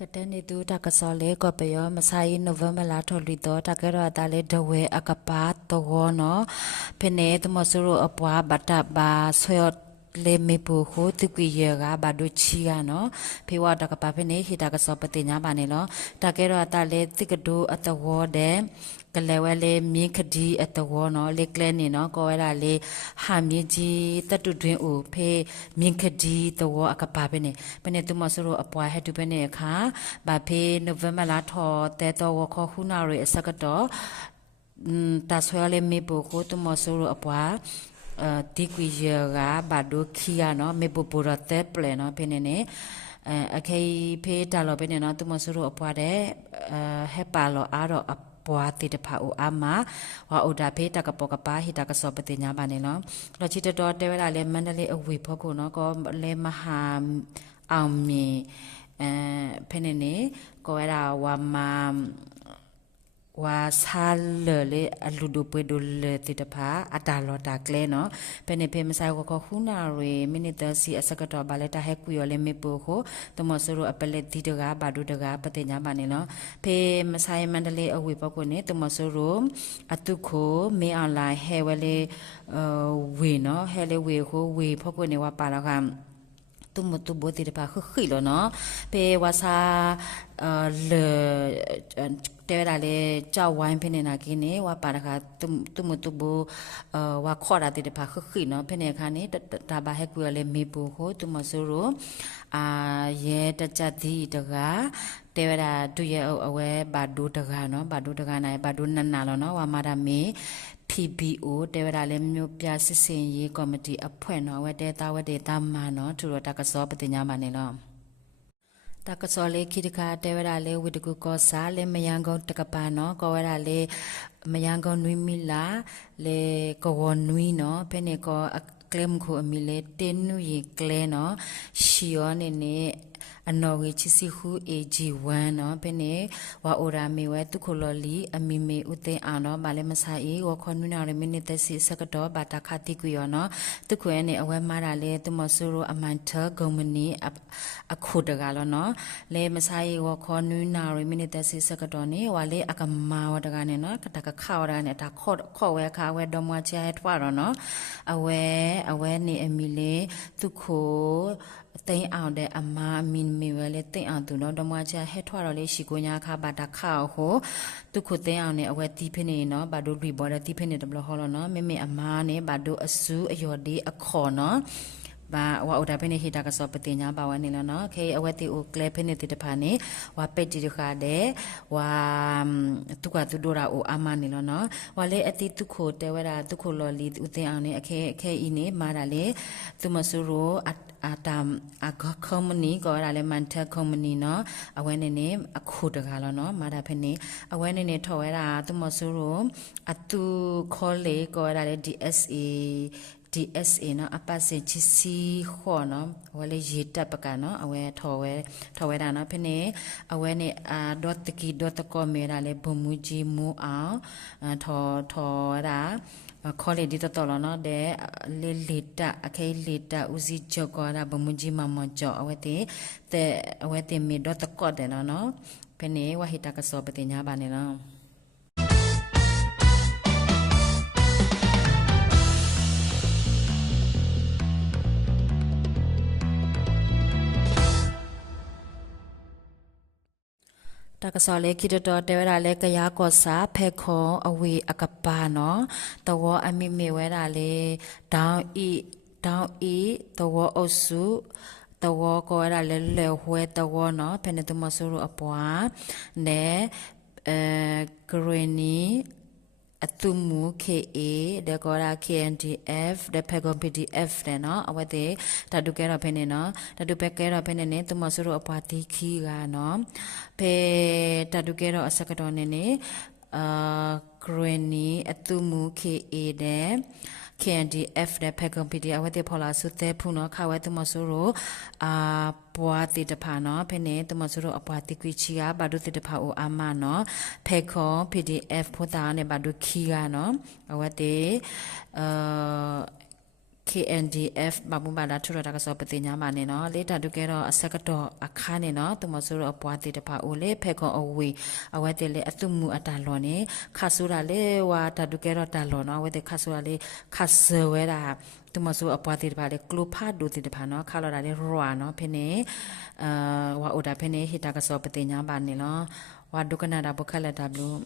ကတနေတူတကစောလေကပယောမဆိုင်နိုဝင်ဘာလာထော်လီတော့တကရတာလေဒဝဲအကပါတော့နော်ဖနေတမဆူရအပွားဘတာဘာဆွေလေမေပူခိုတကွေရကဘာဒိုချီကနော်ဖေဝတကပါဖနေဟိတကစောပတိညာပါနေလောတကရတာလေတိကဒိုအတဝတဲ့ကလေဝဲလေမြင်းခဒီအတဝနော်လေကလဲနေနော်ကောရတာလေဟာမြင်းကြီးတတုတွင်ဦးဖေမြင်းခဒီတဝအကပါဖနေဖနေတမဆူရအပွားဟဲ့တူဖနေခါဘာဖေနိုဝင်ဘာလာထော်တဲတော်ဝခခုနာရအစကတော့တာဆွဲလေမေပူခိုတမဆူရအပွားတိကွေရကဘာဒိုခီယာနော်မေပူပူရတဲ့ပလနော်ဖနေနေအခေဖေးတာလောပဲနေနော်တမဆူရအပွားတဲ့ဟဲ့ပါလောအားတော့ပွားတိတဖာအိုအမဝါအိုဒါဖေးတကပေါကပါဟိတကစောပတိညာပါနေနော်လောချီတတော်တဲဝလာလေမန္တလေးအဝေဖို့ကိုနော်ကောလေမဟာအောင်မြေဖနေနေကိုရဝါမဝါဆာလေအလူဒိုပွေဒိုလေတိတဖာအတာလောတာကလဲနော်ဖနေဖေမဆိုင်ကိုခုနာရီမိနစ်30စီအစကတော့ဘာလဲတာဟဲကူရလေမေပိုကိုတမဆူရအပလက်တီတကဘာဒိုတကပတိညာပါနေနော်ဖေမဆိုင်မန္တလေးအဝေပကိုနေတမဆူရအတုခိုမေအွန်လိုင်းဟဲဝဲလေဝေနော်ဟဲလေဝေကိုဝေဖို့ကိုနေဝပါလာကตุมตุบติดปะคึๆแล้วเนาะเปวาซาเลเตวดาเลเจ้าไว้เพิ่นน่ะกินนี่ว่าปาดค่ะตุมตุบว่าขอดาติดปะคึๆเนาะเพิ่นเนี่ยค่ะนี่ตาบาให้กูเลยมีปูโหตุมซุโรเยตะจัดดีตะกะเตวดาตุเยเอาไว้บาดูตะกะเนาะบาดูตะกะไหนบาดูนันนาแล้วเนาะว่ามาดามี PBO တေဝရလည်းမြို့ပြစစ်စင်ရေးကော်မတီအဖွဲ့နော်ဝဲတဲတာဝဲတေတာမာနော်သူတို့တကစောပတိညာမနေလောတကစောလေးခိတခတေဝရလေးဝိတကူကောစာလေမယံကုန်းတကပါနော်ကောဝရလေးမယံကုန်းနွိမီလာလေကောဝနွိနော်ဖဲနေကောကလမ်ခုအမီလေတင်းနွိကလဲနော်ရှီယောနေနေအနော်ဝေချစီခု AG1 เนาะเป็นเนี่ยว่าโอรามีไว้ตุคุลลีอมีเมอุเตอาเนาะบาเลมซาอีวคอนุนาเรมินิเตสิสกดอบาตาคาติกุยเนาะตุคุเนี่ยเอาไว้มาดาเลตุมซุโรอมันเทกอมนีอะขุดกาลเนาะเลมซาอีวคอนุนาเรมินิเตสิสกดอนี่ว่าเลอะกมาวดกาเนี่ยเนาะกะตะกะข้าวดาเนี่ยตาขอเวคาเวดอมวาเชให้ทวาเนาะเอาไว้นี่อมีเลตุโคတိန်အောင်တဲ့အမမင်းမီဝဲလေတိန်အောင်သူနော်ဓမ္မချဟဲထွားတော်လေးရှိကိုညာခါဘာတခါဟိုသူခုတိန်အောင်နဲ့အဝဲတီးဖနေနော်ဘာတို့ရီဘော်တဲ့တီးဖနေတယ်ဘလဟောလောနော်မေမေအမနဲ့ဘာတို့အဆူအယော်ဒီအခေါ်နော်ဘာဝါဥဒါဖနေဟိတာကစောပတိညာဘာဝနေလောနော်ခေအဝဲတီအိုကလဲဖနေတိတဖာနေဝါပက်တီတခါတဲ့ဝါသူကသူဒိုရာအိုအမနေလောနော်ဝါလေအတိသူခိုတဲဝဲတာသူခိုလော်လီဥတင်အောင်နေအခေဤနေမာတာလေသူမဆူရိုอาตามคอมมานีก็อะไรมันเทคอมมานีเนาะเอาไว้ในนี้ขุดกันแล้วเนาะมาได้เพนนี้เอาไว้ในนี้ถอยละตุมสุรุอัตุคอลเลก็อะไร DSA เนาะอปัสเซจิซีข้อเนาะว่าเลยยีตับประกันเนาะเอาไว้ถอยละเนาะเพนนี้เอาไว้ในดอตกีดอตก็มีอะไรบุมุจิมูเอาถอยละခေါ်လေဒီတော်တော်နော်တဲ့လေလေတာအခဲလေတာဦးစီကြောကောတာဘမကြီးမမကြောအဝဲတဲ့အဝဲတဲ့မီတော့တကော့တယ်နော်ဖဲနေဝဟိတကစောပတိညာပါနေနော်ตากสอเลคิดตัวเดวดาเลกยากอสาเพคออเวอกปาเนาะตวอมิเมเวดาเลดาวอีตวออสุตวก็ดาเลเลหวยตวเนาะเพนตุมสุรุอปวาเนกรณีအတုမှု KA ဒကောရာ KNDF ဒဖက်က PDF တဲ့နော်အဝတ်တဲ့တတုကဲတော့ဖင်းနေနော်တတုပဲကဲတော့ဖင်းနေသူမဆူရအပွားတီခီကနော်ဖေတတုကဲတော့အစကတော်နေနေဂရနီအတုမှု KA တဲ့ KNDF တဲ့ဖက်က PDF အဝတ်တဲ့ဖော်လာစုတဲ့ဖုနော်ခါဝဲသူမဆူရပွားတိတဖာနော်ဖဲနေတမဆူရအပွားတိကွီချီကဘာဒုတိတဖာအိုအမနော်ဖဲခေါ် PDF ဖိုတာနဲ့ဘာဒုခီကနော်အဝတ်တေ KNDF ဘာဘူးဘာလာထူရတာကစောပတိညာမနေနော်လေတာတုကဲတော့အဆက်ကတော့အခါနေနော်သူမဆိုတော့အပွားတေတဖာအိုလေဖဲခွန်အဝေအဝဲတေလေအတုမှုအတာလော်နေခါဆူရလေဝါတာတုကဲတော့တာလော်နော်ဝဲတေခါဆူရလေခါဆဝဲတာသူမဆိုအပွားတေတဖာလေကလိုဖာဒူတေတဖာနော်ခါလော်တာလေရွာနော်ဖင်းနေဝါအိုတာဖင်းနေဟိတာကစောပတိညာပါနေနော်ဝါဒုကနာတာဘခလက်တာဘလူး